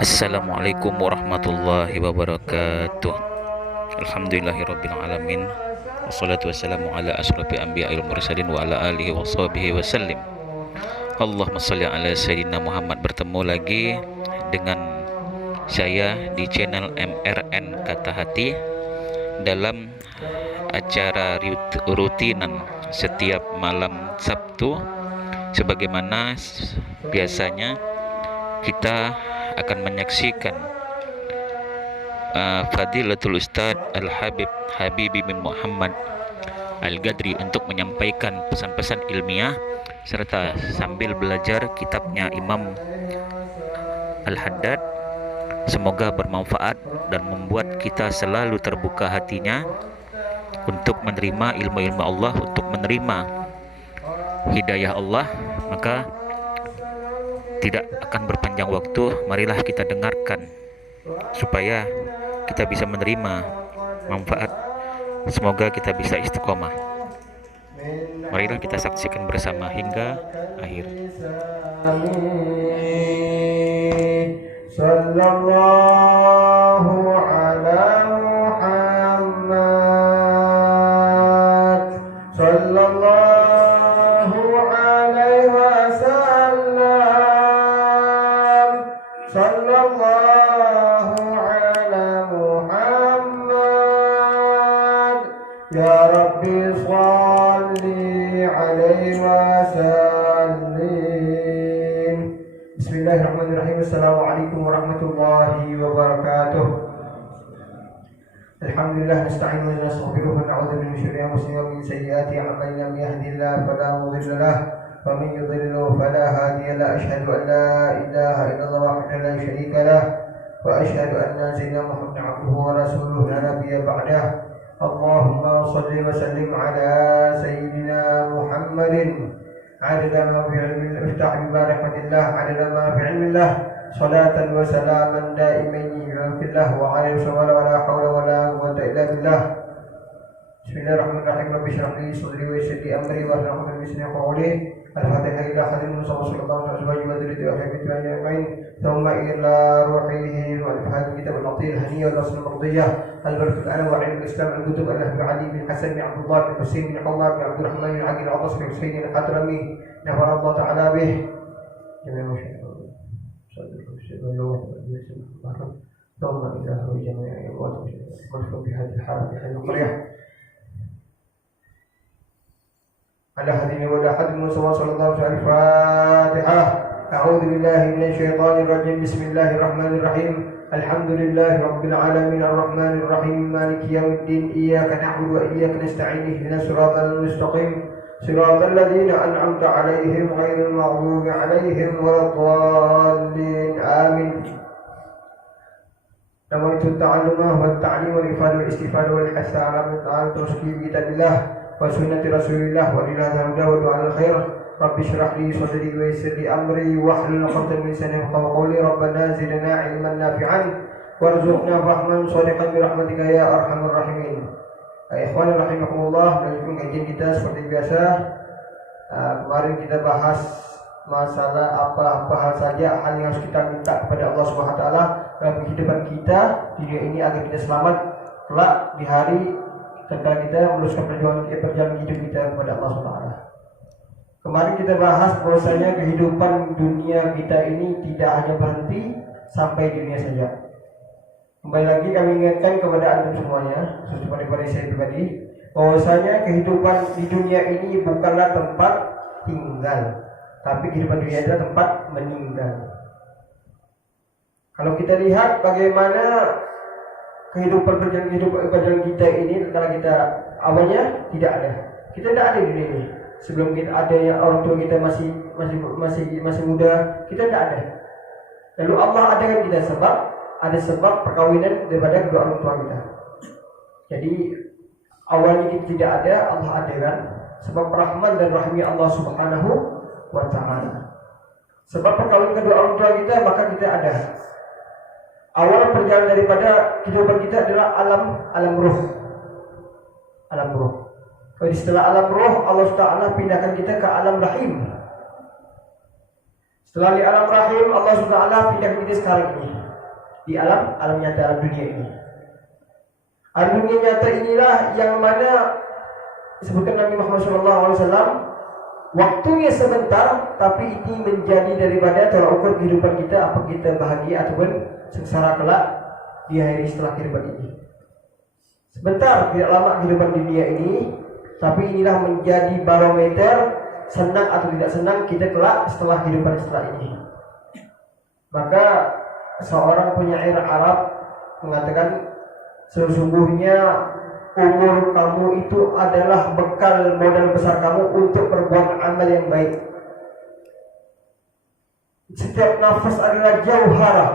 Assalamualaikum warahmatullahi wabarakatuh. Alhamdulillahirabbil alamin. Wassalatu wassalamu ala asyrafil anbiya'il mursalin wa ala alihi washabihi wasallim. Allahumma shalli ala sayyidina Muhammad. Bertemu lagi dengan saya di channel MRN Kata Hati dalam acara rutinan setiap malam Sabtu. Sebagaimana biasanya kita akan menyaksikan Fadilatul Ustaz Al-Habib Habibi bin Muhammad Al-Gadri untuk menyampaikan pesan-pesan ilmiah serta sambil belajar kitabnya Imam Al-Haddad. Semoga bermanfaat dan membuat kita selalu terbuka hatinya untuk menerima ilmu-ilmu Allah, untuk menerima hidayah Allah. Maka tidak akan berpanjang waktu, marilah kita dengarkan supaya kita bisa menerima manfaat. Semoga kita bisa istiqomah. Marilah kita saksikan bersama hingga akhir. Sallallahu ala Muhammad sallallahu alaihi wasallam. Sallallahu ala Muhammad ya Rabbi shalli alaihi wasallim. Bismillahirrahmanirrahim. Assalamualaikum warahmatullahi wabarakatuh. Alhamdulillah nasta'inu wa nastaghfiruh wa na'udzu min syururi anfusina wa min sayyiati a'malina. May yahdihillahu fala mudilla lahu wa man yudlil fala hadiya lahu. Asyhadu an la ilaha illallah wahdahu la syarika lahu wa asyhadu anna sayyidina Muhammadan 'abduhu wa rasuluhu la nabiyya ba'dahu. Allahumma shalli wa sallim ala sayyidina Muhammadin adada ma fi ilmillah iftah bi barakatillah adada ma fi ilmillah salatan wa salaman daimaini fillah wa alaihi wa la hawla wa la quwwata illa billah. Bismillahirrahmanirrahim. Rabbi shrah li sadri wa yassir li amri wa hlul 'uqdatam min lisani yafqahu qawli. Al-Fatihah ila hadirin sallallahu alaihi wa sallam. Thumma ila ruhihi wa al-fahad kitab al-atil haniya wa rasul al-qadiyah al-barakah ala wa ilm al-islam al-kutub al-ahbi ali bin Hasan bin Abdullah bin Husain bin Umar bin Abdul Rahman bin Aqil al-Atas bin Husain al-Hadrami nafar Allah ta'ala bih. Jami'a masyaallah. ثم إلى جميع الأموات والمدفون في هذه الحالة في هذه القرية على هذه ولا حد من صلى الله عليه وسلم. الفاتحة. أعوذ بالله من الشيطان الرجيم. بسم الله الرحمن الرحيم. الحمد لله رب العالمين الرحمن الرحيم مالك يوم الدين. إياك نعبد وإياك نستعين. اهدنا الصراط المستقيم صراط الذين أنعمت عليهم غير المغضوب عليهم ولا الضالين. آمين. نويت التعلم والتعليم والإفادة والاستفادة والحث على تعالى تشكيل كتاب الله وسنة رسول الله ولله الهدى ودعاء الخير. رب اشرح لي صدري ويسر لي أمري واحلل عقدة من لساني يفقهوا قولي. ربنا زدنا علما نافعا وارزقنا فهما صادقا برحمتك يا أرحم الراحمين. Ikhwan rahimakumullah, melanjutkan kajian kita seperti biasa. Kemarin kita bahas masalah apa hal saja hal yang harus kita minta kepada Allah Subhanahu wa taala dalam kehidupan kita di dunia ini agar kita selamat kelak di hari ketika kita meneruskan perjalanan hidup kita kepada Allah Subhanahu wa taala. Kemarin kita bahas bahwasanya kehidupan dunia kita ini tidak hanya berhenti sampai dunia saja. Kembali lagi kami ingatkan kepada antum semuanya, khusus kepada saya pribadi, bahwasanya kehidupan di dunia ini bukanlah tempat tinggal, tapi kehidupan dunia adalah tempat meninggal. Kalau kita lihat bagaimana kehidupan perjalanan kita ini, karena kita awalnya tidak ada, kita tidak ada di dunia ini. Sebelum kita ada yang orang tua kita masih muda, kita tidak ada. Lalu Allah adakan kita ada sebab perkawinan daripada kedua orang tua kita. Jadi awalnya kita tidak ada, Allah adakan sebab rahman dan rahimnya Allah Subhanahu wa ta'ala. Sebab perkawinan kedua orang tua kita, maka kita ada. Awal perjalanan daripada kehidupan kita adalah alam ruh. Alam ruh. Jadi setelah alam roh, Allah Ta'ala pindahkan kita ke alam rahim. Setelah di alam rahim, Allah Ta'ala pindahkan kita sekarang ini. di alam nyata, alam dunia ini. Alam dunia nyata inilah yang mana disebutkan Nabi Muhammad SAW, waktunya sebentar, tapi ini menjadi daripada tolak ukur kehidupan kita, apa kita bahagia ataupun sengsara kelak di hari setelah kehidupan ini. Sebentar, tidak lama kehidupan dunia ini, tapi inilah menjadi barometer senang atau tidak senang kita kelak setelah kehidupan setelah ini. Maka seorang penyair Arab mengatakan, sesungguhnya umur kamu itu adalah bekal modal besar kamu untuk berbuat amal yang baik. Setiap nafas adalah jauhara,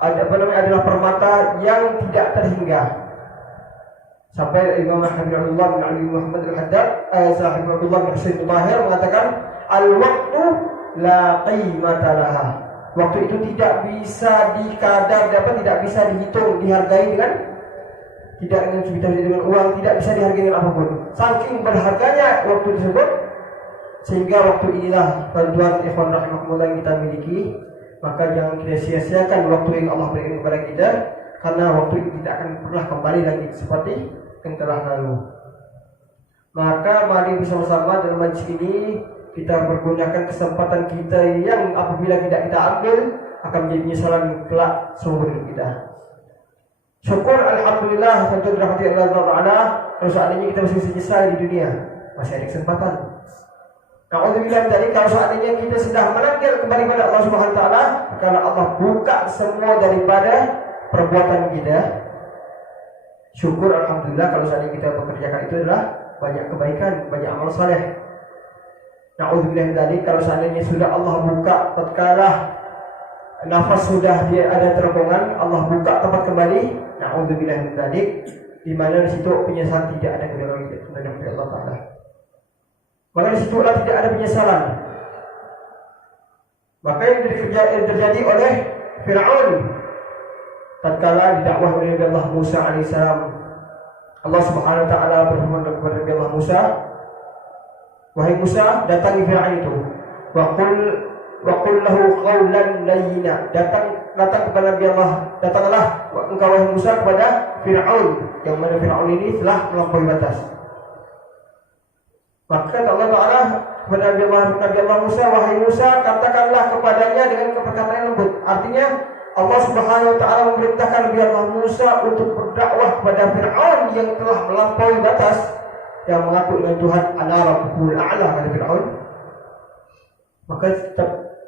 adalah permata yang tidak terhingga. Sampai Imam Habibullah bin Ali Muhammad al-Haddad, Habibullah bin Husain al-Tahir mengatakan, al-waqtu la qimata laha. Waktu itu tidak bisa dikadar, tidak bisa dihitung, dihargai tidak dengan uang, tidak bisa dihargai dengan apapun. Saking berharganya waktu tersebut, sehingga waktu inilah bantuan ikhwan rahimakumullah yang kita miliki. Maka jangan kita sia-siakan waktu yang Allah berikan kepada kita, karena waktu itu tidak akan pernah kembali lagi seperti yang telah lalu. Maka mari bersama-sama dalam majlis ini kita pergunakan kesempatan kita yang apabila tidak kita ambil akan menjadi penyesalan kelak seumur hidup kita. Syukur alhamdulillah tentu dirahmati Allah Taala. Kalau seandainya kita masih menyesal di dunia, masih ada kesempatan. Alhamdulillah dari kalau seandainya kita sudah menangkil kembali pada Allah Subhanahu Wa Taala, karena Allah buka semua daripada perbuatan kita. Syukur alhamdulillah kalau seandainya kita bekerjakan itu adalah banyak kebaikan, banyak amal saleh. Na'udzubillah dari kalau seandainya sudah Allah buka tatkala nafas sudah dia ada terowongan, Allah buka tempat kembali. Na'udzubillah dari di mana di situ penyesalan tidak ada kepada Allah Taala. Maka di situ tidak ada penyesalan. Maka yang terjadi oleh Fir'aun tatkala didakwah oleh Nabi Allah Musa alaihissalam, Allah Subhanahu Wa Taala berfirman kepada Nabi Allah Musa, wahai Musa, datangi Fir'aun itu, wa qul lahu qawlan layyina. Datang kepada Nabi Allah, datanglah engkau wahai Musa kepada Fir'aun, yang mana Fir'aun ini telah melampaui batas. Maka Allah Taala kepada Nabi Allah Musa, wahai Musa, katakanlah kepadanya dengan perkataan yang lembut. Artinya Allah Subhanahu Wa Taala memerintahkan Nabi Allah Musa untuk berdakwah kepada Fir'aun yang telah melampaui batas, yang mengaku dengan Tuhan, ana rabbul a'la, kata Fir'aun. Maka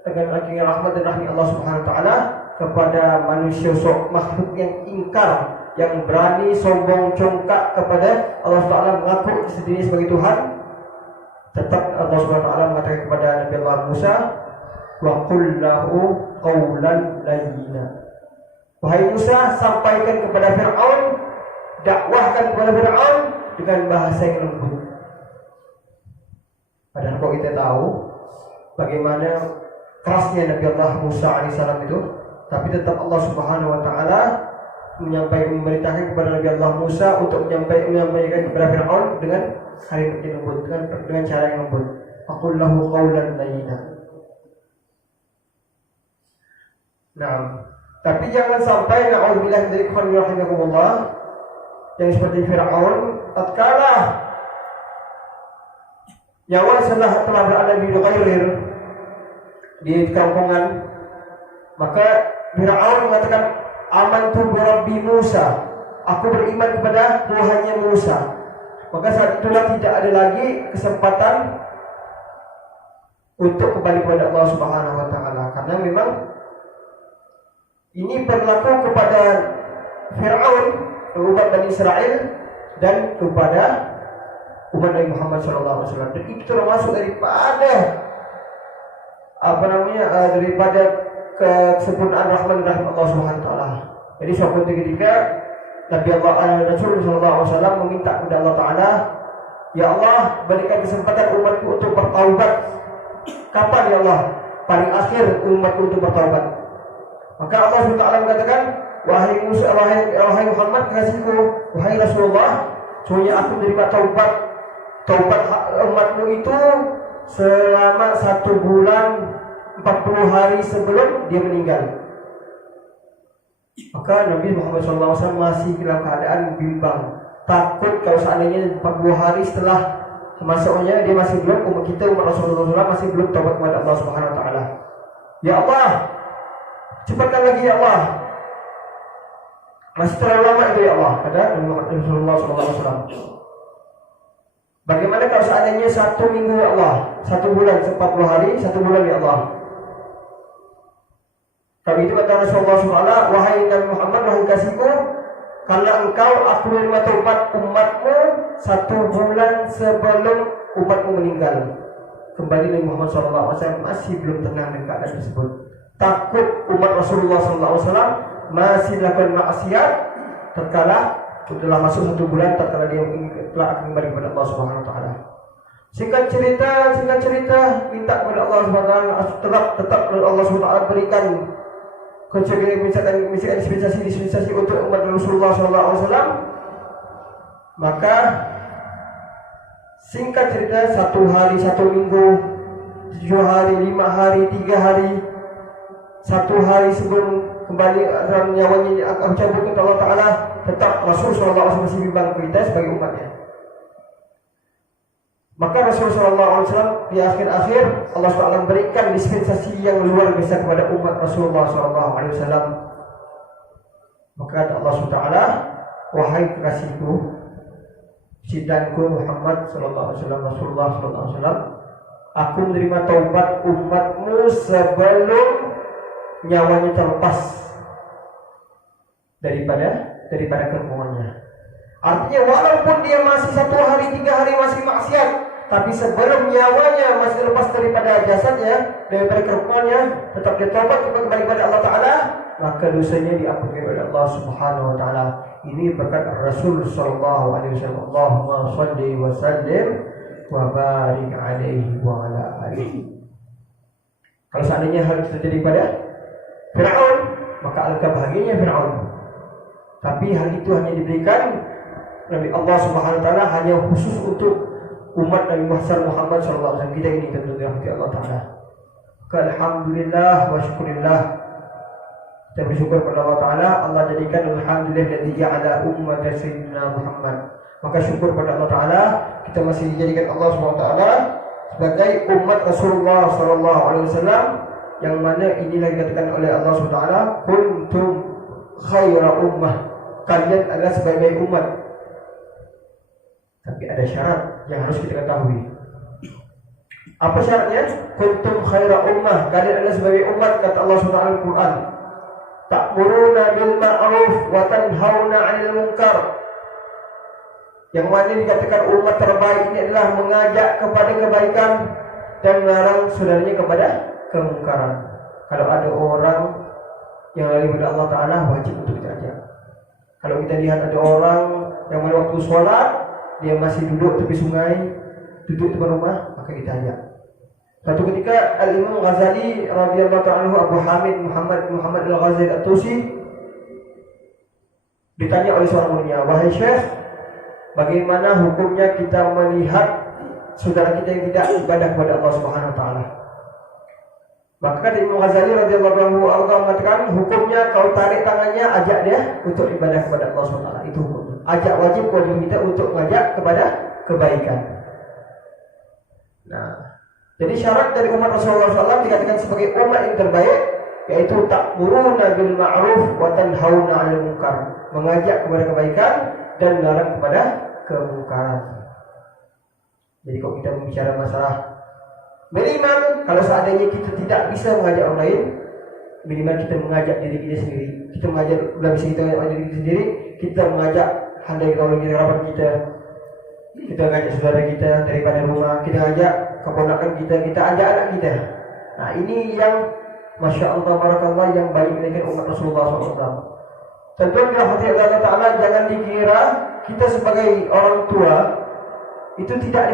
dengan akhirnya rahmat dan rahmi Allah Subhanahu Wa Taala kepada manusia makhluk yang ingkar, yang berani sombong congkak kepada Allah Subhanahu Wa Taala, mengaku sendiri sebagai Tuhan. Tetap Allah Subhanahu Wa Taala mengatakan kepada Nabi Allah Musa, wa qul lahu qawlan layyina. Wahai Musa, sampaikan kepada Fir'aun, dakwahkan kepada Fir'aun dengan bahasa yang lembut. Padahal kalau kita tahu bagaimana kerasnya Nabi Allah Musa alaihissalam itu, tapi tetap Allah Subhanahu Wa Taala memerintahkan kepada Nabi Allah Musa untuk menyampaikan kepada Fir'aun dengan kalimat yang lembut, dengan cara yang lembut. Aqul lahu qawlan layyina. Nah, tapi jangan sampai na'udzubillah dari ikhwan rahimakumullah yang seperti Fir'aun tatkala nyawa telah berada di Luqairir, di kampungan, maka Fir'aun mengatakan, amantu bi Rabbi Musa, aku beriman kepada Tuhannya Musa. Maka saat itulah tidak ada lagi kesempatan untuk kembali kepada Allah Subhanahu Wa Taala, karena memang ini berlaku kepada Fir'aun, umat Bani Israel, dan kepada umat Nabi Muhammad SAW. Dan itu termasuk daripada daripada kesempurnaan rahman dan rahim Allah Subhanahu Wa Taala. Jadi suatu ketika Nabi Allah Rasulullah SAW meminta kepada Allah Taala, ya Allah, berikan kesempatan umatku untuk bertaubat. Kapan ya Allah? Paling akhir umatku untuk bertaubat. Maka Allah SWT mengatakan, wahai Musa, wahai Muhammad kekasihku, wahai Rasulullah, sungguhnya aku menerima taubat umatmu itu selama 1 bulan 40 hari sebelum dia meninggal. Maka Nabi Muhammad SAW masih dalam keadaan bimbang, takut kalau seandainya 40 hari setelah masuknya dia masih belum, umat kita umat Rasulullah SAW masih belum taubat kepada Allah Subhanahu Wa Taala. Ya Allah, cepatkan lagi ya Allah. Masih terlalu lama itu ya Allah, kata Nabi Muhammad Rasulullah SAW. Bagaimana kalau seandainya 1 minggu ya Allah, 1 bulan 40 hari, 1 bulan ya Allah. Kali itu kata Rasulullah SAW, wahai Nabi Muhammad, wahai kasihku, karena engkau aku menerima taubat umatmu 1 bulan sebelum umatmu meninggal. Kembali Nabi Muhammad SAW masih belum tenang dengan keadaan tersebut. Takut umat Rasulullah SAW masih melakukan maksiat tatkala telah masuk 1 bulan, tatkala dia telah akan kembali kepada Allah Subhanahu Wa Taala. Singkat cerita, minta kepada Allah Subhanahu Wa Taala, tetap Allah Subhanahu Wa Taala berikan dispensasi untuk umat Rasulullah SAW. Maka singkat cerita 1 hari, 1 minggu, 7 hari, 5 hari, 3 hari, 1 hari sebelum kembali dalam nyawanya akan cabut kepada Allah Ta'ala, tetap Rasulullah SAW masih bimbang kita sebagai umatnya. Maka Rasulullah SAW di akhir-akhir Allah SWT berikan dispensasi yang luar biasa kepada umat Rasulullah SAW. Maka kata Allah SWT, wahai kekasihku, sidanku Muhammad SAW, Rasulullah SAW, aku menerima taubat umatmu sebelum nyawanya terlepas daripada kerumunan. Artinya walaupun dia masih 1 hari, 3 hari masih maksiat, tapi sebelum nyawanya masih lepas daripada jasadnya, daripada kerumunannya, tetap dia taubat kembali kepada Allah Ta'ala, maka dosanya diampuni oleh Allah Subhanahu Wa Ta'ala. Ini berkat Rasul Sallallahu Alaihi Wasallam. Allahumma salli wa sallim wa barik alaihi wa ala alihi. Kalau seandainya hal itu terjadi pada Fir'aun, maka alangkah bahagianya Fir'aun. Tapi hal itu hanya diberikan Nabi Allah Subhanahu Wa Taala hanya khusus untuk umat Nabi Muhammad SAW. Kita ini tentu dirahmati Allah Taala. Alhamdulillah wa syukurillah. Kita bersyukur kepada Allah Taala. Allah jadikan alhamdulillah dan ja'ala ummat Sayyidina Muhammad. Maka syukur kepada Allah Taala, kita masih dijadikan Allah Subhanahu Wa Taala sebagai umat Rasulullah SAW, yang mana inilah dikatakan oleh Allah Subhanahu Wa Taala, kuntum khaira ummah. Kalian adalah sebaik-baik umat. Tapi ada syarat yang harus kita ketahui. Apa syaratnya? Kuntum khaira ummah. Kalian adalah sebagai umat, kata Allah SWT Al-Quran. Ta'muruna bil ma'ruf wa tanhauna 'anil munkar. Yang mana dikatakan umat terbaik ini adalah mengajak kepada kebaikan dan melarang saudaranya kepada kemungkaran. Kalau ada orang yang lari kepada Allah Ta'ala, wajib untuk kita ajak. Kalau kita lihat ada orang yang pada waktu sholat dia masih duduk tepi sungai, duduk depan rumah, maka kita ajak. Satu ketika Al-Imam Ghazali radhiyallahu anhu, Abu Hamid Muhammad Al-Ghazali At-Tusi, ditanya oleh seorang mulia, wahai Syekh, bagaimana hukumnya kita melihat saudara kita yang tidak ibadah kepada Allah Subhanahu Wa Taala? Maka Imam Ghazali radhiyallahu anhu Allah mengatakan, hukumnya kau tarik tangannya, ajak dia untuk ibadah kepada Allah Subhanahu Wa Taala. Itu hukumnya. Ajak wajib kita untuk mengajak kepada kebaikan. Nah, jadi syarat dari umat Rasulullah SAW dikatakan sebagai umat yang terbaik, yaitu ta'muruna bil ma'ruf wa tanhauna 'anil munkar, mengajak kepada kebaikan dan melarang kepada kemungkaran. Jadi kalau kita berbicara masalah minimal, kalau seandainya kita tidak bisa mengajak orang lain, minimal kita mengajak diri kita sendiri. Kita mengajak, belum bisa kita mengajak diri kita sendiri, kita mengajak handai kalau kita rapat kita ngajak saudara kita daripada rumah, kita ngajak keponakan kita ajak anak kita. Nah, ini yang Masya Allah barakallah yang baik dengan umat Rasulullah SAW. Tentu dirahmati Allah Ta'ala, jangan dikira kita sebagai orang tua itu tidak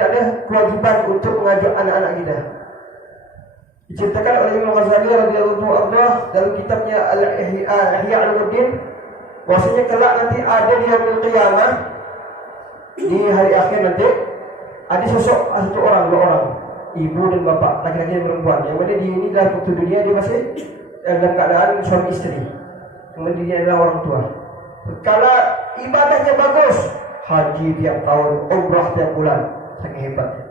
ada kewajiban untuk mengajak anak-anak kita. Diceritakan oleh Imam Ghazali radhiyallahu anhu dalam kitabnya Al-Ihya Ulumuddin, bahwasanya kelak nanti ada di yaumul qiyamah, di hari akhir nanti ada satu orang, 2 orang, ibu dan bapak, laki-laki dan perempuan, yang mana di ini dalam waktu dunia dia masih dalam keadaan suami istri. Mendidik adalah orang tua. Kalau ibadahnya bagus, haji tiap tahun, umrah tiap bulan, sangat hebatnya.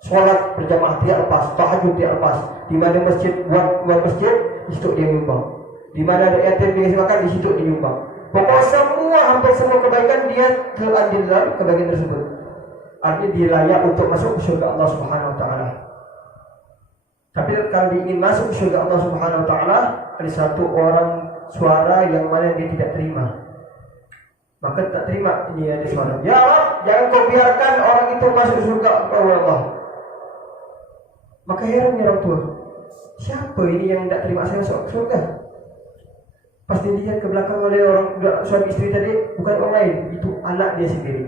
Sholat berjamaah tiap lepas, tahajud tiap lepas. Di mana masjid buat masjid, di situ dia nyumbang. Di mana ada yatim dia makan, di situ dia nyumbang. Pokoknya hampir semua kebaikan dia terandil dalam kebaikan tersebut. Artinya dia layak untuk masuk ke surga Allah Subhanahu Wa Taala. Tapi kalau ingin masuk ke surga Allah Subhanahu Wa Taala, ada satu orang suara yang mana dia tidak terima. Maka tak terima ini ada suara. Ya Allah, jangan kau biarkan orang itu masuk surga Allah. Maka herannya orang tua, siapa ini yang tidak terima saya masuk surga? Pas dilihat ke belakang oleh orang suami istri tadi, bukan orang lain, itu anak dia sendiri.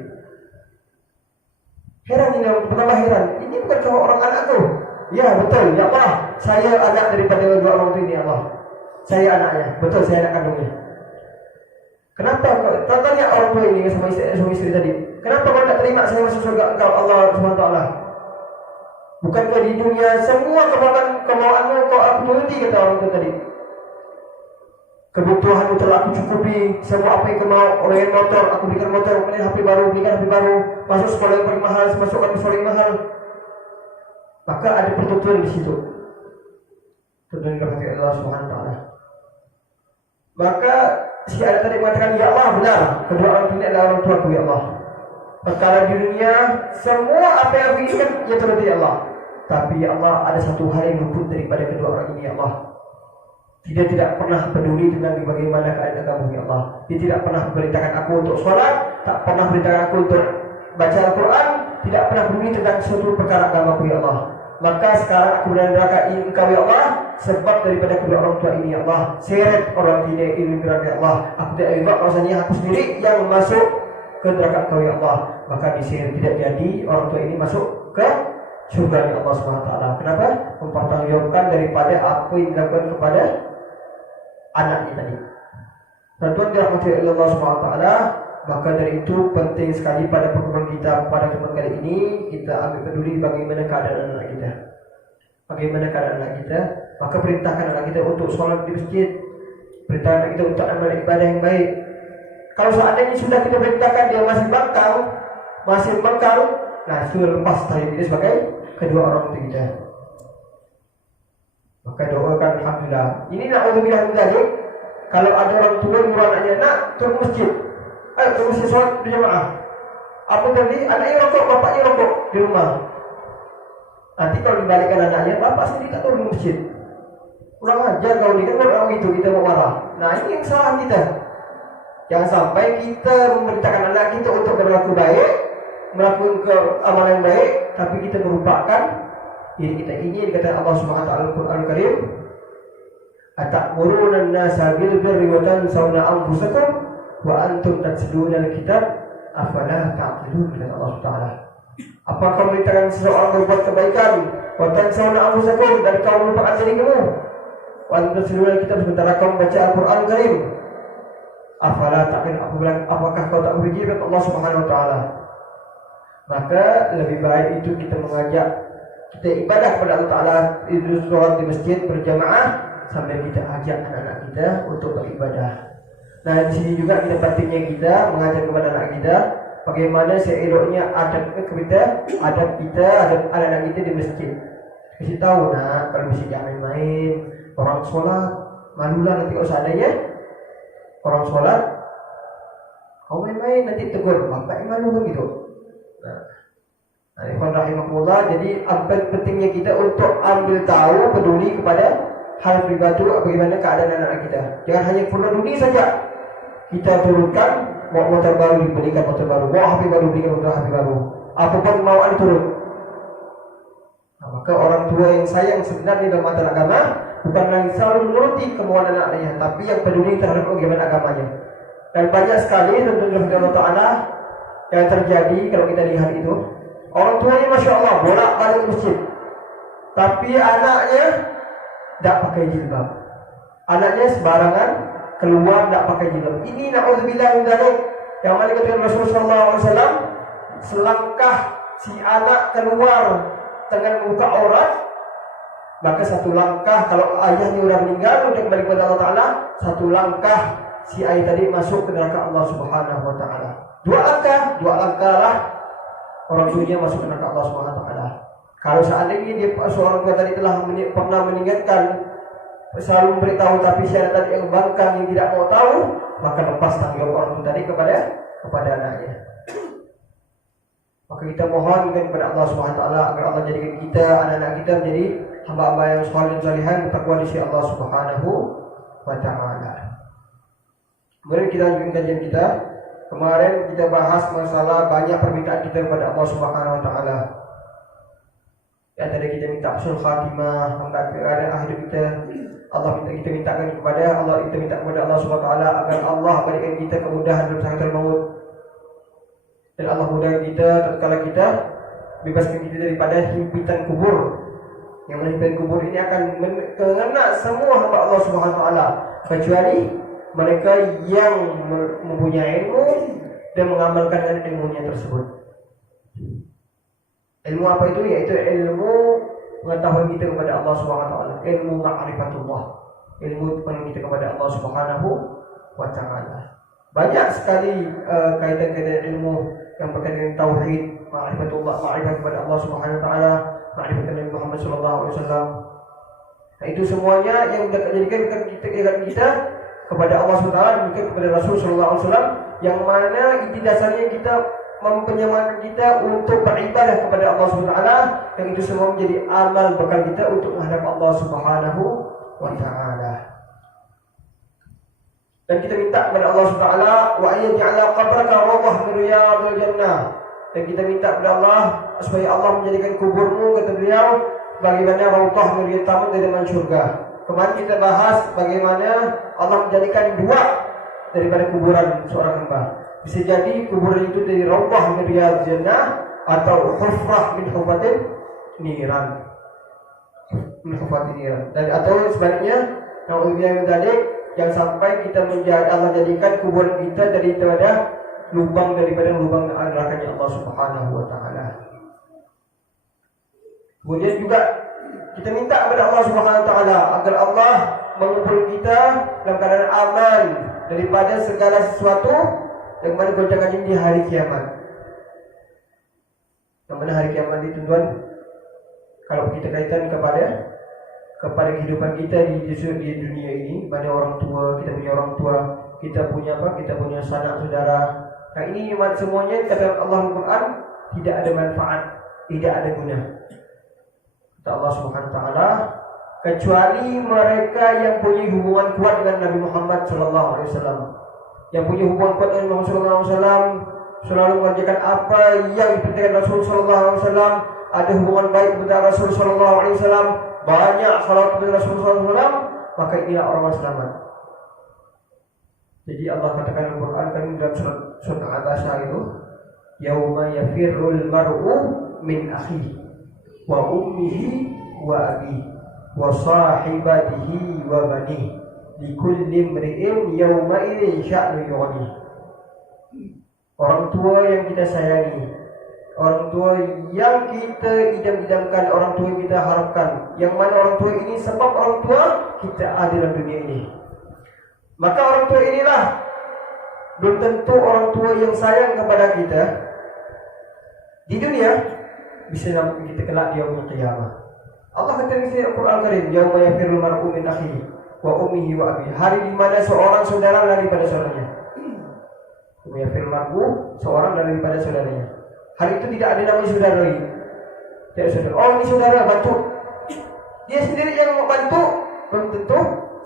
Heran ini, pertama heran, ini bukan cuma orang anakku. Ya betul, ya Allah, saya anak daripada dua orang itu ini Allah. Saya anaknya, betul saya anak kandungnya. Kenapa? Tanya orang tua ini sama suami istri tadi. Kenapa kau tak terima saya masuk surga engkau Allah Subhanahu Wa Taala? Bukankah di dunia semua kemauanmu kau aku turuti, kata orang tua tadi. Kebutuhanmu telah aku cukupi, semua apa yang kau mau. Orang yang motor, aku berikan motor. Belikan HP baru. Masuk sekolah yang paling mahal, masukkan ke sekolah yang mahal. Maka ada pertuturan di situ. Tujuan kepada Allah Subhanahu Wa Taala. Maka si anak tadi mengatakan, ya Allah benar, kedua orang ini adalah orang tuaku ya Allah. Perkara di dunia semua apa yang aku inginkan ya turuti ya Allah. Tapi ya Allah ada satu hal yang luput daripada kedua orang ini ya Allah. Dia tidak pernah peduli tentang bagaimana keadaan kamu ya Allah. Dia tidak pernah memerintahkan aku untuk sholat, tak pernah memerintahkan aku untuk baca Al-Quran, tidak pernah peduli tentang suatu perkara agamaku ya Allah. Maka sekarang aku berneraka engkau ya Allah, sebab daripada kedua orang tua ini ya Allah. Seret orang ini imigran ya Allah. Aku tidak hebat, rasanya aku sendiri yang masuk ke neraka engkau ya Allah. Maka diseret tidak jadi orang tua ini masuk ke surga ya Allah SWT. Kenapa? Mempertanggungjawabkan daripada apa yang dilakukan kepada anaknya tadi. Tentuan dirahmati Allah SWT. Maka dari itu penting sekali pada pertemuan kita pada kesempatan kali ini kita ambil peduli bagaimana keadaan anak kita. Bagaimana keadaan anak kita? Maka perintahkan anak kita untuk sholat di masjid. Perintahkan anak kita untuk amal ibadah yang baik. Kalau seandainya sudah kita perintahkan dia masih bangkang, nah sudah lepas tadi dia sebagai kedua orang tua kita. Maka doakan alhamdulillah. Ini na'udzubillah min dzalik. Kalau ada orang tua nyuruh anaknya, nak turun masjid. Ayo mesti sholat berjamaah. Apa tadi? Anaknya rokok, bapaknya rokok di rumah. Nanti kalau dibalikkan anaknya, bapak sendiri tak turun masjid. Kurang ajar kau ni, kan orang itu kita mau marah. Nah ini yang salah kita. Jangan sampai kita memerintahkan anak kita untuk berlaku baik, melakukan amalan yang baik, tapi kita merupakan diri kita. Ini dikatakan Allah Subhanahu Wa Taala Al-Quran Karim. Atamuruna an-nasa bil birri wa tansawna anfusakum wa antum tatluna al-kitab afala ta'qilun, kata Allah Taala. Apakah memerintahkan seseorang berbuat kebaikan wa tansawna anfusakum dan kau melupakan diri kamu? Wa antum tatluna al-kitab sementara kau membaca Al-Quran Karim. Afala ta'qilun, apakah kau tak berpikir? Allah Subhanahu Wa Taala. Maka lebih baik itu kita mengajak kita ibadah kepada Allah Taala, itu sholat di masjid berjamaah sambil kita ajak anak-anak kita untuk beribadah. Nah di sini juga kita pentingnya kita mengajar kepada anak kita bagaimana seeloknya adab kita, adab anak-anak kita di masjid. Kasih tahu nak, kalau masjid jangan main-main. Orang sholat malulah nanti kalau seandainya orang sholat kau main-main nanti tegur bapak malu kan gitu. Nah, ikhwan rahimakumullah, jadi apa pentingnya kita untuk ambil tahu, peduli kepada hal pribadi bagaimana keadaan anak kita. Jangan hanya peduli saja. Kita turunkan mau motor baru dibelikan motor baru, mau HP baru dibelikan HP baru. Apapun mauan turun. Nah, maka orang tua yang sayang sebenarnya dalam mata agama bukan lagi selalu menuruti kemauan anaknya, tapi yang peduli terhadap bagaimana agamanya. Dan banyak sekali tentu Allah Taala yang terjadi kalau kita lihat itu. Orang tuanya Masya Allah bolak-balik masjid, tapi anaknya tidak pakai jilbab. Anaknya sembarangan keluar tidak pakai jilbab. Ini na'udzubillah min dzalik. Yang mana kata Rasulullah SAW, selangkah si anak keluar dengan membuka aurat, maka satu langkah kalau ayahnya sudah meninggal sudah kembali kepada Allah Taala, satu langkah si ayah tadi masuk ke neraka Allah Subhanahu wa taala. Dua langkah lah orang tuanya masuk ke neraka Allah Subhanahu wa taala. Kalau seandainya dia seorang tua tadi telah pernah mengingatkan, selalu memberitahu, tapi si anak tadi yang bangkang, yang tidak mau tahu, maka lepas tanggung jawab orang tua tadi kepada anaknya. Maka kita mohon kepada Allah Subhanahu wa taala agar Allah jadikan kita, anak-anak kita menjadi hamba-hamba yang saleh dan salihan, bertakwa di sisi Allah Subhanahu wa taala. Kemudian kita lanjutkan kajian kita. Kemarin kita bahas masalah banyak permintaan kita kepada Allah Subhanahu wa taala. Ya, tadi kita minta husnul khatimah, keadaan akhir kita. Kita mintakan kepada Allah, kita minta kepada Allah Subhanahu wa taala agar Allah berikan kita kemudahan dalam sakaratul maut. Dan Allah mudahkan kita tatkala kita bebaskan kita daripada himpitan kubur. Yang himpitan kubur ini akan mengena semua hamba Allah Subhanahu wa taala kecuali mereka yang mempunyai ilmu dan mengamalkan ilmunya tersebut. Ilmu apa itu? Yaitu ilmu pengetahuan kita kepada Allah Subhanahu wa taala, ilmu ma'rifatullah, ilmu penuh kita kepada Allah Subhanahu wa taala. Banyak sekali kaitan-kaitan ilmu yang berkaitan dengan tauhid, ma'rifatullah, ma'rifat kepada Allah Subhanahu wa taala, ma'rifat Nabi Muhammad sallallahu alaihi wasallam. Nah, itu semuanya yang menjadikan kita kepada Allah Subhanahu wa taala, dan kepada Rasul sallallahu alaihi wasallam, yang mana inti dasarnya kita mempenyemangatkan kita untuk beribadah kepada Allah Subhanahu wa taala, yang itu semua menjadi amal bekal kita untuk menghadap Allah Subhanahu wa taala. Dan kita minta kepada Allah Subhanahu wa taala wa ayyaj'ala qabraka rawdah min riyadil jannah. Dan kita minta kepada Allah supaya Allah menjadikan kuburmu, kata beliau, bagaimana rawdah min riyadil taman dari taman surga. Kemarin kita bahas bagaimana Allah menjadikan dua daripada kuburan seorang hamba. Bisa jadi kuburan itu dari rawdah min riyadil jannah atau hufrah min hufatin niran. Min hufatin niran. Dan atau sebaliknya, naudzubillah min dzalik, yang sampai kita Allah jadikan kuburan kita daripada lubang neraka-Nya Allah Subhanahu wa taala. Kemudian juga kita minta kepada Allah Subhanahu wa taala agar Allah mengumpulkan kita dalam keadaan aman daripada segala sesuatu yang mana gonjang-ganjing di hari kiamat. Yang mana hari kiamat itu, tuan, kalau kita kaitan kepada kehidupan kita di dunia ini, pada orang tua, kita punya orang tua, kita punya sanak saudara. Nah, ini semuanya kata Allah Al-Quran tidak ada manfaat, tidak ada guna. Kata Allah Subhanahu wa taala, kecuali mereka yang punya hubungan kuat dengan Nabi Muhammad sallallahu alaihi wasallam. Yang punya hubungan kuat dengan Muhammad sallallahu alaihi wasallam, selalu mengerjakan apa yang diperintahkan Rasul sallallahu alaihi wasallam, ada hubungan baik kepada Rasul sallallahu alaihi wasallam, banyak salawat kepada Rasul sallallahu alaihi wasallam, maka inilah orang selamat. Jadi Allah katakan dalam Al-Quran kan dalam surat Al-Atasya itu, yauma yafirrul mar'u min akhihi wa ummihi wa abihi wa sahibatihi wa banihi likulli imri'in yawma idzin sya'nu yughni. Orang tua yang kita sayangi, orang tua yang kita idam-idamkan, orang tua yang kita harapkan, yang mana orang tua ini sebab orang tua kita ada dalam dunia ini. Maka orang tua inilah belum tentu orang tua yang sayang kepada kita di dunia bisa nampak kita kelak di yaumul qiyamah. Allah kata di Al-Quran Karim, yauma yafirrul mar'u min akhihi wa ummihi wa abihi, hari di mana seorang saudara lari pada saudaranya. Yauma yafirrul mar'u, seorang lari pada saudaranya. Hari itu tidak ada namanya saudara lagi. Tidak saudara. Oh, ini saudara, bantu. Dia sendiri yang membantu, belum tentu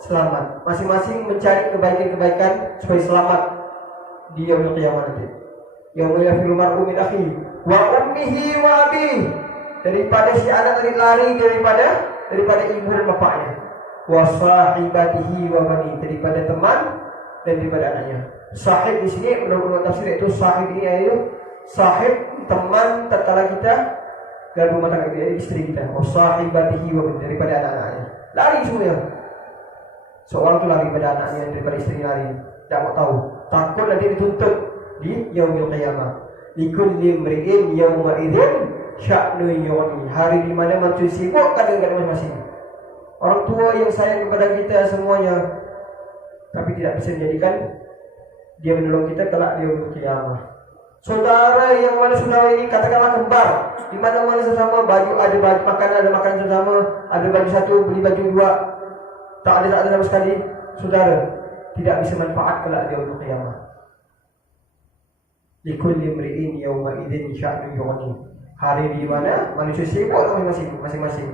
selamat. Masing-masing mencari kebaikan-kebaikan supaya selamat di yaumul qiyamah nanti. Yauma yafirrul mar'u min akhihi wa ummihi wa abihi, daripada si anak tadi lari daripada ibu dan bapaknya. Wa sahibatihi wa bani, daripada teman dan daripada anaknya. Sahib di sini ulama tafsir itu sahib ini yaitu sahib, teman tatkala kita dalam rumah tangga kita, istri kita. Wa sahibatihi wa bani, daripada anak-anaknya. Lari semuanya. Seorang itu lari pada anaknya, daripada istrinya lari. Tak mau tahu. Takut nanti dituntut di yaumil qiyamah. Likulli imri'in yawma idzin sya'nu yughni, hari di mana manusia sibuk kadang-kadang masing-masing. Orang tua yang sayang kepada kita semuanya tapi tidak bisa menjadikan dia menolong kita kelak di yaumul qiyamah. Saudara yang mana saudara ini katakanlah kembar, di mana-mana sesama, baju ada baju, makanan ada makanan sesama, ada baju satu beli baju dua, tak ada sama sekali. Saudara tidak bisa manfaat kelak di yaumul qiyamah. Likulli imri'in yawma idzin sya'nu yughni. Hari di mana manusia sibuk masing-masing.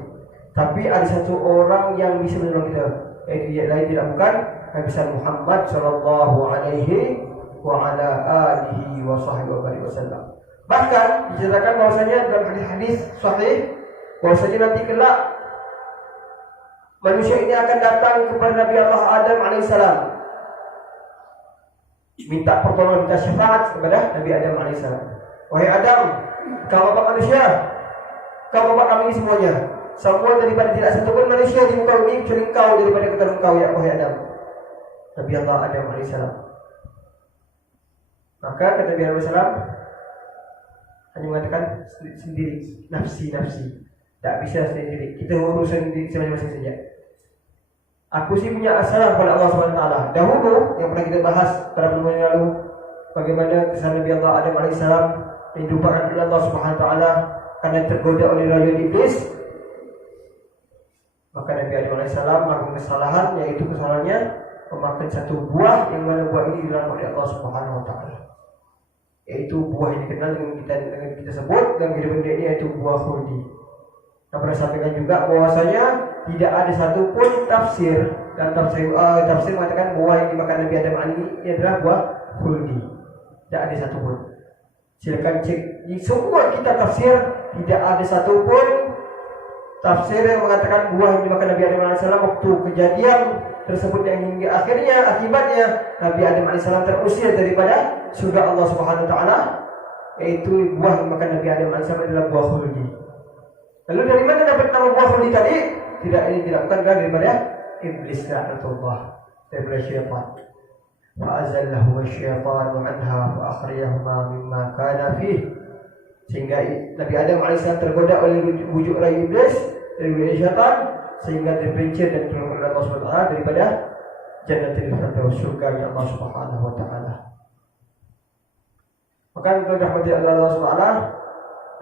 Tapi ada satu orang yang bisa menolong kita, yaitu lain tidak bukan Nabi Muhammad sallallahu alaihi wa ala alihi wa sahbihi wasallam. Bahkan diceritakan bahwasanya dalam hadis-hadis sahih bahwasanya nanti kelak manusia ini akan datang kepada Nabi Allah Adam alaihissalam, minta pertolongan, minta syafaat kepada Nabi Adam alaihissalam. Wahai Adam, kau bapak manusia, kau bapak kami semuanya, semua daripada tidak satu pun manusia di muka bumi kecuali kau daripada keturunan kau ya wahai Adam. Nabi Allah Adam alaihissalam. Maka kata Nabi Adam alaihissalam hanya mengatakan sendiri, nafsi. Tak bisa sendiri. Kita urusan diri masing-masing saja. Aku sih punya asalah kepada Allah SWT. Dahulu yang pernah kita bahas pada pertemuan yang lalu, bagaimana kisah Nabi Allah Adam alaihissalam yang dilupakan oleh Allah SWT karena tergoda oleh rayuan iblis. Maka Nabi Adam alaihissalam melakukan kesalahan, yaitu kesalahannya memakan satu buah yang mana buah ini dilarang oleh Allah SWT, yaitu buah yang dikenal dengan kita sebut dalam kehidupan dunia ini, yaitu buah khuldi. Kita pernah sampaikan juga bahwasanya tidak ada satu pun tafsir dan tafsir mengatakan buah yang dimakan Nabi Adam ini adalah buah khuldi. Tidak ada satu pun. Silakan cek di semua kitab tafsir, tidak ada satu pun tafsir yang mengatakan buah yang dimakan Nabi Adam alaihissalam waktu kejadian tersebut yang hingga akhirnya akibatnya Nabi Adam alaihissalam terusir daripada surga Allah Subhanahu wa taala, yaitu buah yang dimakan Nabi Adam alaihissalam adalah buah khuldi. Lalu dari mana dapat nama buah khuldi tadi? Ini tidak bukan daripada iblis la'natullah, daripada syaitan. Fa'azallahu asy-syaitanu anha fa akhrajahuma mimma kana fihi. Sehingga Nabi Adam alaihissalam tergoda oleh bujuk rayu iblis dari syaitan, sehingga terpelincir dan terkeluar oleh Allah Subhanahu wa taala daripada Jannatul Firdaus, surga Allah Subhanahu wa taala. Maka untuk rahmat Allah Subhanahu wa taala,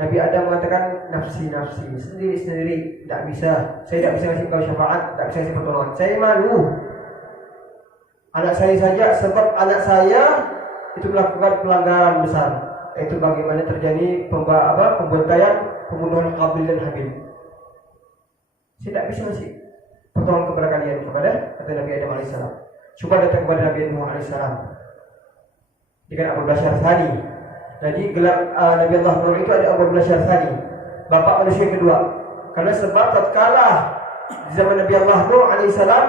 Nabi Adam mengatakan nafsi, sendiri, tidak bisa. Saya tidak bisa kasih kau syafaat, tidak bisa kasih pertolongan. Saya malu. Anak saya saja, sebab anak saya itu melakukan pelanggaran besar, yaitu bagaimana terjadi pembantaian, pembunuhan Qabil dan Habil. Saya tidak bisa kasih pertolongan kepada kalian, kata Nabi Adam alaihissalam. Coba datang kepada Nabi Nuh alaihissalam dengan Abu Bashar Thani. Jadi gelar Nabi Allah Nuh itu ada Abu Bashar Thani, bapak manusia yang kedua. Karena sebab tatkala di zaman Nabi Allah Nuh alaihissalam,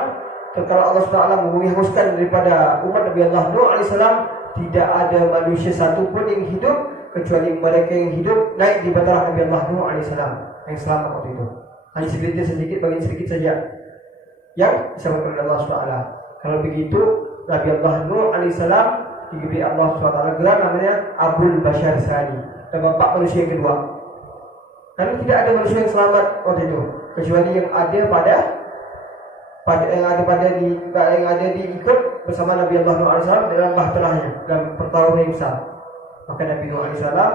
tatkala Allah SWT menghapuskan daripada umat Nabi Allah Nuh alaihissalam, tidak ada manusia satu pun yang hidup kecuali mereka yang hidup naik di batara Nabi Allah Nuh alaihissalam yang selamat waktu itu. Hanya sedikit bagian sedikit saja yang diselamatkan oleh Allah SWT. Kalau begitu Nabi Allah Nuh alaihissalam diberi Allah SWT gelar namanya Abul Bashar Thani, dan bapak manusia yang kedua. Karena tidak ada manusia yang selamat waktu itu kecuali yang ada diikut bersama Nabi Allah Nuh alaihissalam dalam bahterahnya, dalam pertarungan yang besar. Maka Nabi Nuh alaihissalam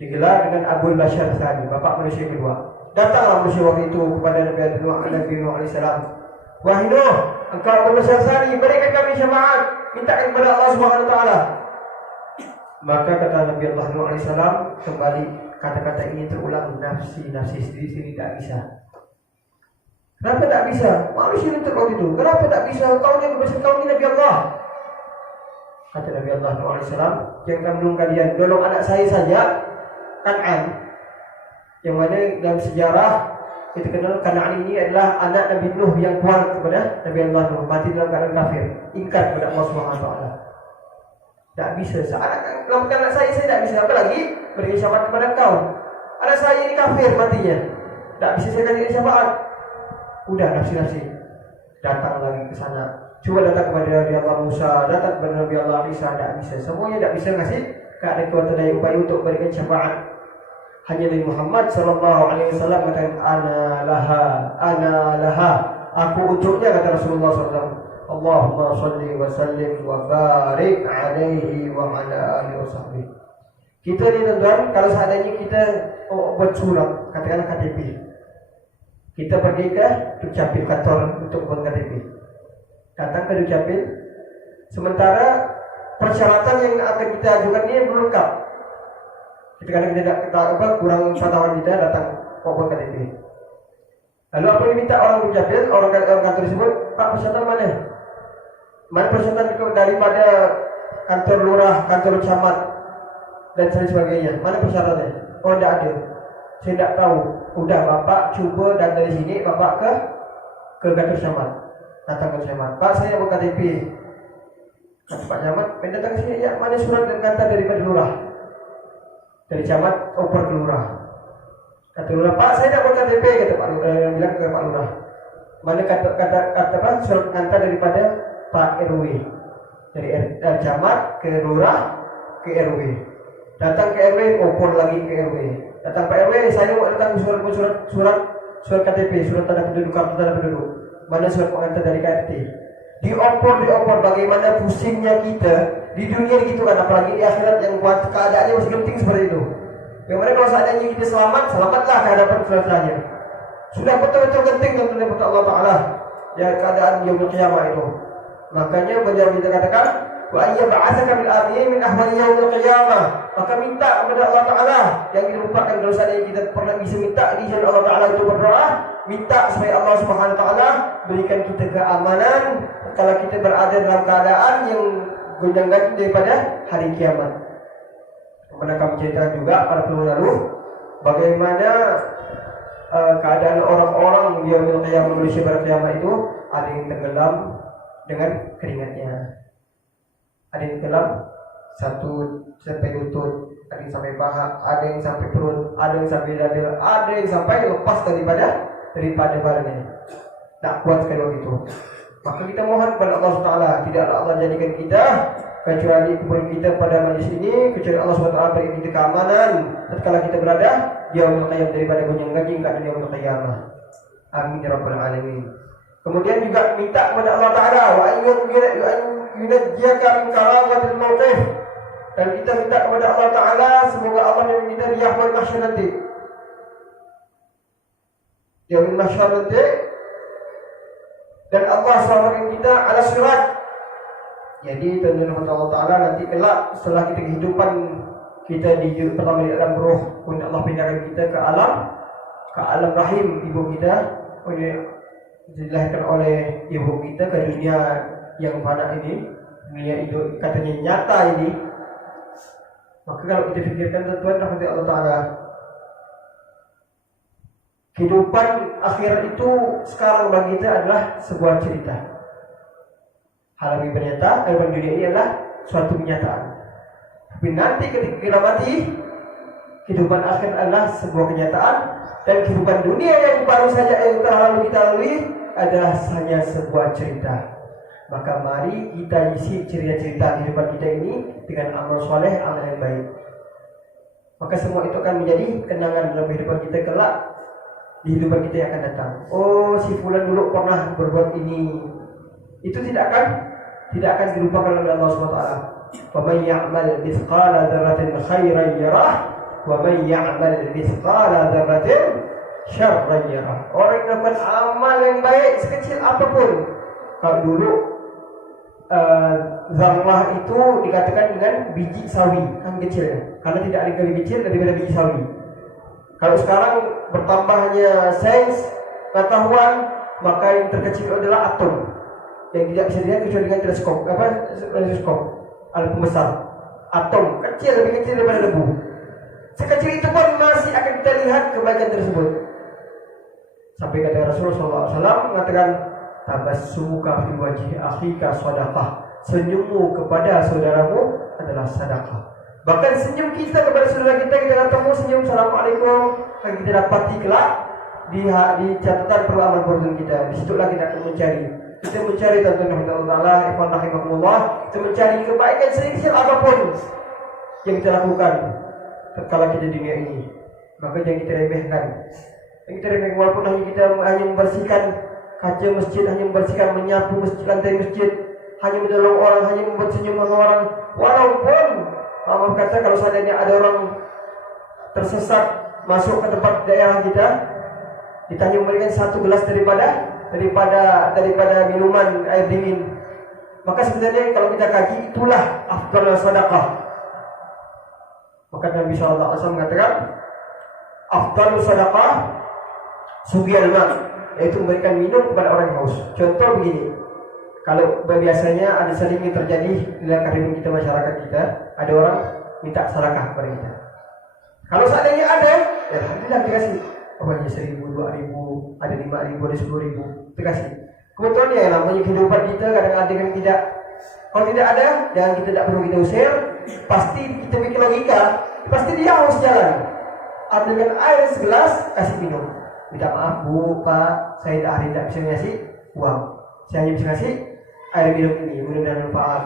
digelar dengan Abul Bashar Thani, bapak manusia yang kedua. Datanglah manusia waktu itu kepada Nabi Nuh alaihissalam. Wahai Nuh, engkau Abul Bashar Thani, berikan kami syafaat, mintakan kepada Allah Subhanahu wa taala. Maka kata Nabi Allah Nuh alaihissalam, kembali kata-kata ini terulang, nafsi sendiri tidak bisa. Kenapa tak bisa? Manusia itu waktu itu. Kenapa tak bisa? Kau ini Nabi Allah. Kata Nabi Allah Nuh alaihissalam, yang kandung kalian, tolong anak saya saja, Kan'an, yang mana dalam sejarah kita kenal Kan'an ini adalah anak Nabi Nuh yang keluar kepada Nabi Allah Nuh, mati dalam keadaan kafir, ingkar kepada Allah Subhanahu wa taala. Tak bisa. Anak saya tak bisa. Apalagi beri syafaat kepada kau. Anak saya ini kafir matinya, tak bisa saya kasih syafaat. Udah nafsi. Datang lagi ke sana. Coba datang kepada Nabi Allah Musa, datang kepada Nabi Allah Isa, tak bisa. Semuanya tak bisa ngasih. Tak ada kekuatan daya upaya untuk memberikan syafaat. Hanya Nabi Muhammad sallallahu alaihi wasallam mengatakan ana laha, aku untuknya, kata Rasulullah sallallahu alaihi wasallam. Allahumma shalli wa sallim wa barik alaihi wa ala alihi wa sahbihi. Kita ni tuan-tuan, kalau seandainya kita buat surat, katakanlah KTP, kita pergi ke Dukcapil kantor untuk buat KTP, datang ke Dukcapil, sementara persyaratan yang akan kita ajukan ini belum lengkap. Kita kadang kita kurang pengetahuan kita datang buat KTP. Lalu apa yang diminta orang Dukcapil, orang kantor tersebut, Pak, persyaratan mana? Mana persyaratan daripada kantor lurah, kantor camat dan sebagainya? Mana persyaratannya? Oh, tidak ada. Saya tidak tahu. Udah Bapak cuba dan dari sini Bapak ke kantor camat. Datang ke camat. Pak, saya buat KTP. Kata Pak camat, datang ke sini. Ya, mana surat dan kata daripada lurah? Dari camat oper ke lurah. Kata lurah, Pak, saya nak buat KTP. Kata Pak lurah, bilang ke Pak lurah. Mana kata surat kata daripada Pak RW. Dari camat ke lurah ke RW. Datang ke RW, oper lagi ke RW. Datang Pak RW, saya mau datang surat KTP, surat tanda penduduk, kartu tanda penduduk. Mana surat pengantar dari KRT? Diopor, bagaimana pusingnya kita di dunia gitu kan, apalagi di akhirat yang buat keadaannya masih genting seperti itu. Bagaimana kalau seandainya kita selamatlah ke hadapan selanjutnya. Sudah betul-betul genting tentunya kepada Allah Taala ya keadaan yaumul qiyamah itu. Makanya beliau kita katakan wa ayya ba'atsaka bil ardi min ahwali yaumil qiyamah. Maka minta kepada Allah Taala yang kita lupakan kalau seandainya kita pernah bisa minta di jalan Allah Taala itu berdoa, minta supaya Allah Subhanahu wa taala berikan kita keamanan kalau kita berada dalam keadaan yang gonjang-ganjing daripada hari kiamat. Kemudian kami ceritakan juga pada peluang lalu bagaimana keadaan orang-orang di yaumil qiyamah, manusia pada kiamat itu ada yang tenggelam dengan keringatnya, ada yang tenggelam satu sampai lutut, ada yang sampai paha, ada yang sampai perut, ada yang sampai dada, ada yang sampai lepas daripada badannya. Tak kuat sekali waktu itu. Maka kita mohon kepada Allah SWT, tidaklah Allah jadikan kita kecuali kepada kita pada majlis ini, kecuali Allah SWT beri kita keamanan tatkala kita berada di yaumul qiyamah daripada gonjang-ganjing keadaan yaumul qiyamah. Amin ya rabbal alamin. Kemudian juga minta kepada Allah Taala wa yunajjiyaka min karamatil mauqif. Dan kita minta kepada Allah Taala semoga Allah memberi kita di yaumul mahsyar nanti. Yaumul mahsyar nanti dan Allah selamatkan kita ala sirat. Jadi tentunya Allah Taala nanti kelak setelah kita kehidupan kita pertama di alam roh, kemudian Allah pindahkan kita ke alam rahim ibu kita, dilahirkan oleh ibu kita ke dunia yang fana ini, dunia itu katanya nyata ini. Maka kalau kita fikirkan tuan-tuan rahmati Allah Taala, kehidupan akhirat itu sekarang bagi kita adalah sebuah cerita. Hal yang nyata, kehidupan dunia ini adalah suatu kenyataan. Tapi nanti ketika kita mati, kehidupan akhirat adalah sebuah kenyataan, dan kehidupan dunia yang baru saja yang telah lalu kita lalui adalah hanya sebuah cerita. Maka mari kita isi cerita-cerita kehidupan kita ini dengan amal soleh, amal yang baik. Maka semua itu akan menjadi kenangan dalam kehidupan kita kelak, di kehidupan kita yang akan datang. Oh, si fulan dulu pernah berbuat ini. Itu tidak akan dilupakan oleh Allah SWT. Wa may ya'mal mithqala dzarratin khairan yarah wa may ya'mal mithqala dzarratin syarran yarah. Orang yang melakukan amal yang baik sekecil apapun. Kalau dulu zarrah itu dikatakan dengan biji sawi, kan kecil. Karena tidak ada yang lebih kecil daripada biji sawi. Kalau sekarang bertambahnya sains pengetahuan, maka yang terkecil adalah atom yang tidak bisa dilihat kecuali dengan teleskop, alat pembesar. Atom kecil, lebih kecil daripada debu. Sekecil itu pun masih akan kita lihat kebaikan tersebut. Sampai kata Rasulullah SAW mengatakan, tabassumuka fi wajhi akhika shadaqah. Senyummu kepada saudaramu adalah sedekah. Bahkan senyum kita kepada saudara kita ketemu senyum assalamualaikum, yang kita dapati kelak di catatan peramal burun kita. Di situlah kita akan mencari. Kita mencari tentang Allah Taala, ikhwan rahimakumullah, kita mencari kebaikan sedikit apapun yang kita lakukan tatkala kita di dunia ini. Maka jangan kita remehkan. Yang kita remehkan walaupun hanya kita membersihkan kaca masjid, hanya membersihkan, menyapu masjid, lantai masjid, hanya menolong orang, hanya membuat senyuman orang. Walaupun Allah kata kalau seandainya ada orang tersesat masuk ke tempat daerah kita hanya memberikan satu gelas daripada minuman air dingin. Maka sebenarnya kalau kita kaji, itulah afdal sedekah. Maka Nabi sallallahu alaihi wasallam mengatakan afdal sedekah sugial ma, yaitu memberikan minum kepada orang yang haus. Contoh begini, kalau biasanya ada sering terjadi di lingkungan kita, masyarakat kita, ada orang minta sedekah kepada kita. Kalau seandainya ada, ya alhamdulillah dikasih. Apalagi 1.000, 2.000, ada 5.000, ada 10.000, dikasih. Kebetulan ya namanya kehidupan kita kadang-kadang tidak. Kalau tidak ada, jangan kita tidak perlu kita usir. Pasti kita bikin logika, pasti dia harus jalan. Ambilkan air segelas, kasih minum. Minta maaf bu, pak, saya tidak bisa ngasih uang. Saya hanya bisa ngasih air minum ini, mudah-mudahan manfaat.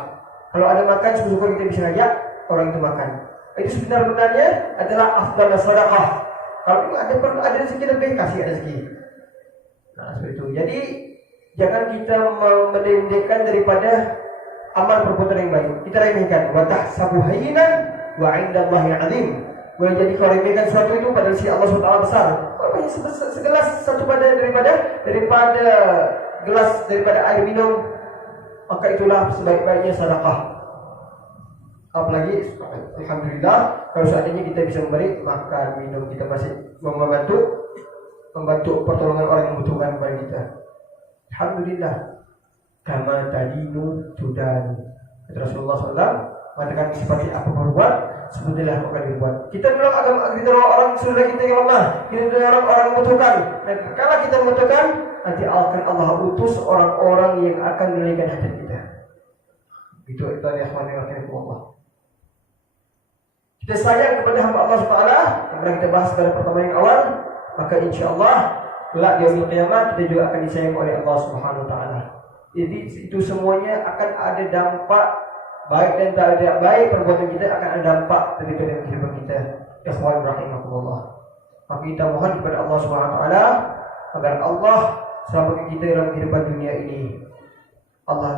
Kalau ada makan, syukur kita bisa ngajak orang itu makan. Itu sebenarnya adalah afdal sedekah. Kalau ada rezeki lebih, kasih rezeki. Nah, seperti itu. Jadi jangan kita menendekkan daripada amal perbuatan yang baik. Kita remehkan. Wa tahsabu hayyinan wa 'indallahi 'azim. Boleh jadi kau remehkan sesuatu itu pada sisi Allah SWT besar. Segelas satu pada daripada gelas daripada air minum, maka itulah sebaik-baiknya sedekah. Apalagi alhamdulillah kalau seandainya kita bisa memberi makan, minum, kita masih membantu pertolongan orang yang membutuhkan kepada kita. Alhamdulillah. Kama tadinu tudanu. Kata Rasulullah SAW, mengatakan seperti apa berbuat, sebetulnya akan dibuat. Kita tolong agama, kita tolong orang saudara kita yang lemah, kita tolong orang membutuhkan. Dan kalau kita membutuhkan, nanti akan Allah utus orang-orang yang akan menunaikan hajat kita. Itu adalah Allah. Kita sayang kepada hamba Allah SWT, yang kita bahas pada pertemuan yang awal, maka insya-Allah kelak di yaumil qiyamah kita juga akan disayang oleh Allah Subhanahu wa taala. Jadi itu semuanya akan ada dampak baik dan tidak baik, perbuatan kita akan ada dampak daripada kehidupan kita. Ikhwan rahimakumullah. Maka kita mohon kepada Allah Subhanahu wa taala agar Allah selamatkan kita dalam kehidupan dunia ini. Allah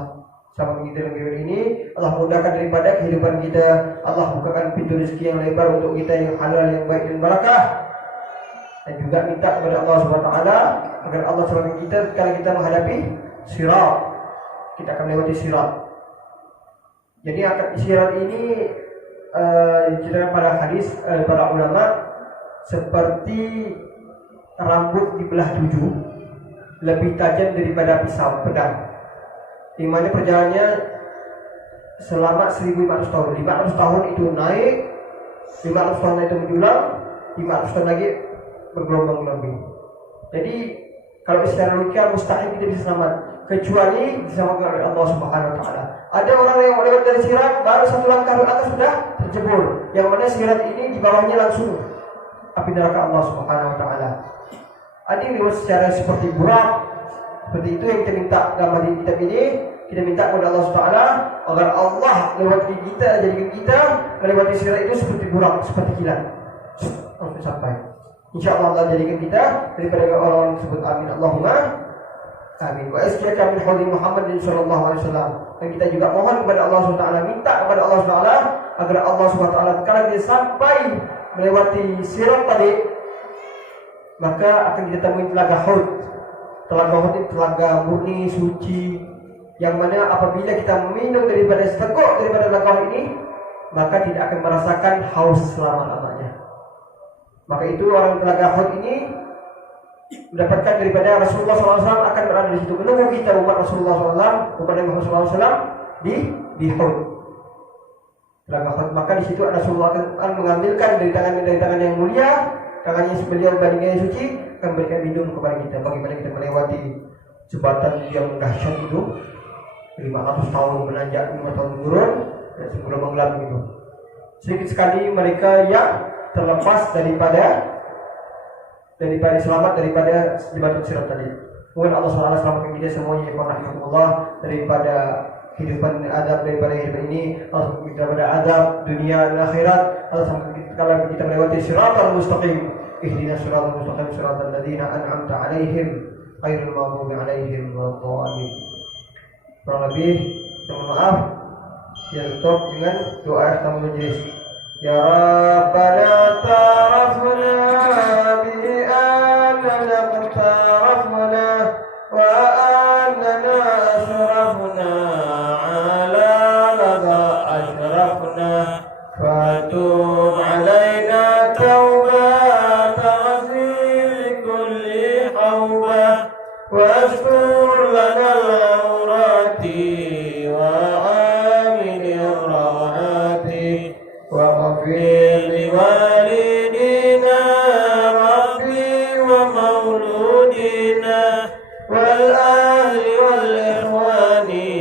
selamatkan kita dalam kehidupan ini, Allah mudahkan daripada kehidupan kita, Allah bukakan pintu rezeki yang lebar untuk kita yang halal, yang baik dan barakah. Dan juga minta kepada Allah Subhanahu wa taala agar Allah selamatkan kita kalau kita menghadapi sirat. Kita akan melewati sirat. Jadi sirat ini diceritakan pada hadis para ulama seperti rambut dibelah 7, lebih tajam daripada pisau pedang. Di mana perjalanannya selama 1.500 tahun. 500 tahun itu naik, 500 tahun itu menjulang, 500 tahun lagi bergelombang lebih. Jadi kalau secara logika mustahil kita bisa selamat kecuali diselamatkan oleh Allah Subhanahu wa taala. Ada orang yang lewat dari sirat baru satu langkah ke atas sudah terjebur. Yang mana sirat ini di bawahnya langsung api neraka Allah Subhanahu wa taala. Ada yang lewat secara seperti burak. Seperti itu yang kita minta dalam hadis kitab ini. Kita minta kepada Allah Subhanahu wa taala agar Allah lewati kita, jadikan kita melewati sirat itu seperti burak, seperti kilat. Sampai InsyaAllah Allah jadikan kita daripada orang-orang tersebut. Amin. Allahumma amin. Wa iskirka min hawli Muhammadin sallallahu alaihi wasallam. Dan kita juga mohon kepada Allah SWT, minta kepada Allah SWT agar Allah SWT kalau dia sampai melewati sirat tadi, maka akan kita temui telaga Hud. Telaga Hud itu telaga murni, suci, yang mana apabila kita minum daripada seteguk daripada telaga Hud ini, maka tidak akan merasakan haus selama-lamanya. Maka itu orang telaga Hud ini mendapatkan daripada Rasulullah SAW akan berada di situ menunggu kita umat Rasulullah SAW, umat Nabi Muhammad SAW di Hud. Telaga Hud, maka di situ Rasulullah akan mengambilkan dari tangan yang mulia, tangannya beliau bandingnya suci, akan memberikan minum kepada kita. Bagaimana kita melewati jembatan yang dahsyat itu, 500 tahun menanjak, 5 tahun menurun, dan sebelum menggelam itu. Sedikit sekali mereka yang terlepas daripada selamat daripada jembatan sirat tadi. Mungkin Allah SWT selamatkan kita semuanya ya Allah daripada kehidupan adab, daripada hidup ini, Allah selamatkan kita daripada adab dunia dan akhirat. Allah selamatkan kita kalau kita melewati siratal mustaqim. Ihdinas siratal mustaqim siratal ladzina an'amta 'alaihim ghairil maghdubi 'alaihim waladdallin. Kurang lebih mohon maaf. Ya, tutup dengan doa tamu majlis. Ya Rabbana ta'arafna bi annana qtarafna wa annana asrafna ala ladha asrafna fatub alaina taubatan ghafir kulli hawbah wastur lana al-awrati wa amin irahati wa ghafir liwalidina rabbi wa mauludina wal ahli wal ikhwani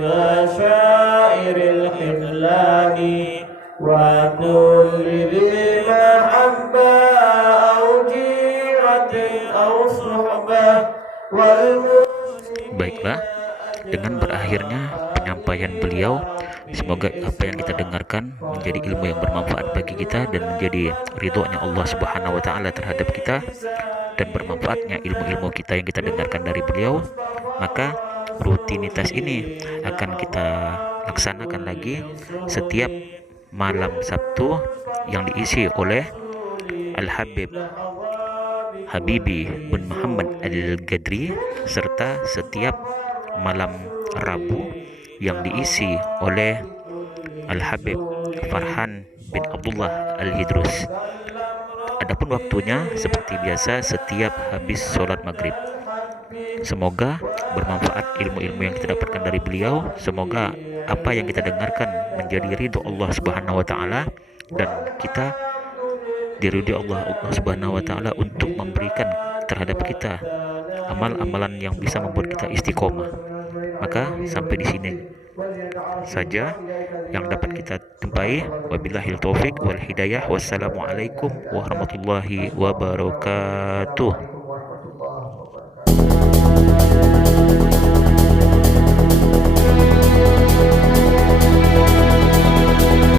wa syairil khidlani wa kulli dhi mahabba au jiratin au suhbah wal. Baiklah, dengan berakhirnya penyampaian beliau, semoga apa yang kita dengarkan menjadi ilmu yang bermanfaat bagi kita dan menjadi ridhonya Allah Subhanahu wa taala terhadap kita, dan bermanfaatnya ilmu-ilmu kita yang kita dengarkan dari beliau. Maka rutinitas ini akan kita laksanakan lagi setiap malam Sabtu yang diisi oleh Al-Habib Habibi bin Muhammad Al-Gadri, serta setiap malam Rabu yang diisi oleh Al-Habib Farhan bin Abdullah Al-Hidrus. Adapun waktunya seperti biasa setiap habis sholat maghrib. Semoga bermanfaat ilmu-ilmu yang kita dapatkan dari beliau. Semoga apa yang kita dengarkan menjadi ridho Allah Subhanahu wa taala, dan kita diridhoi Allah Subhanahu wa taala untuk memberikan terhadap kita amal-amalan yang bisa membuat kita istiqomah. Maka sampai di sini saja yang dapat kita jumpai. Wabillahil taufik wal hidayah. Wassalamualaikum warahmatullahi wabarakatuh.